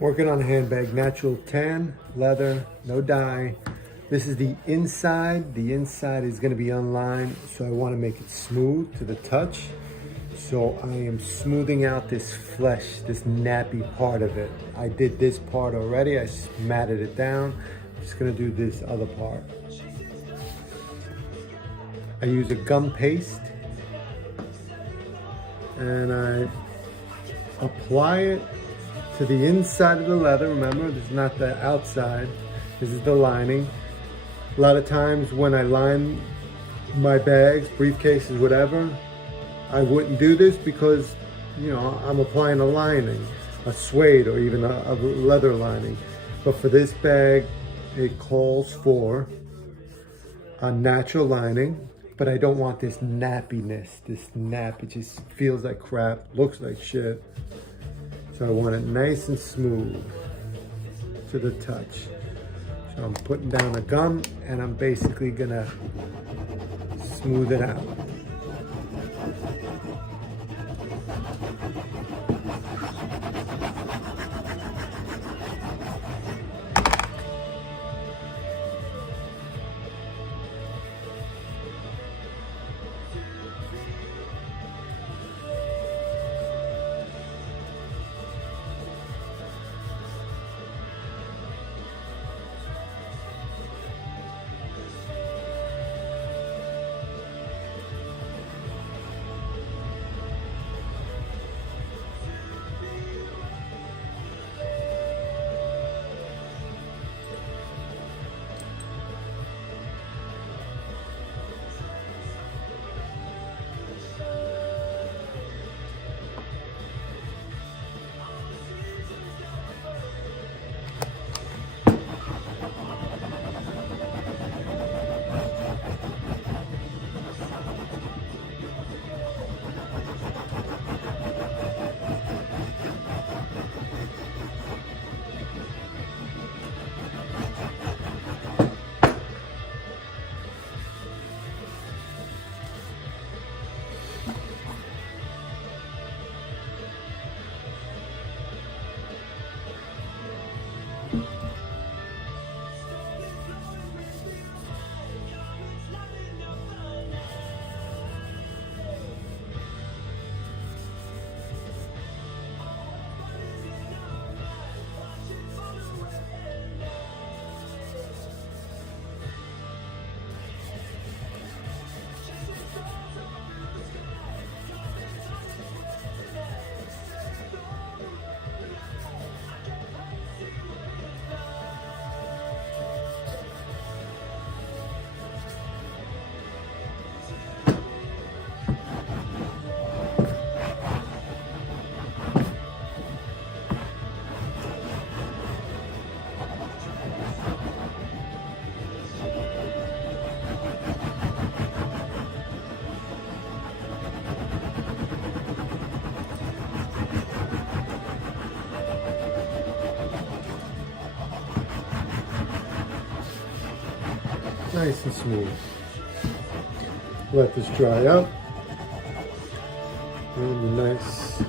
Working on a handbag, natural tan, leather, no dye. This is the inside. The inside is gonna be unlined, so I wanna make it smooth to the touch. So I am smoothing out this flesh, this nappy part of it. I did this part already, I matted it down. I'm just gonna do this other part. I use a gum paste and I apply it to the inside of the leather. Remember, this is not the outside, this is the lining. A lot of times when I line my bags, briefcases, whatever, I wouldn't do this because, you know, I'm applying a lining, a suede or even a leather lining. But for this bag, it calls for a natural lining, but I don't want this nappiness, this nap. It just feels like crap, looks like shit. So I want it nice and smooth to the touch. So I'm putting down the gum and I'm basically gonna smooth it out. Nice and smooth. Let this dry up. And nice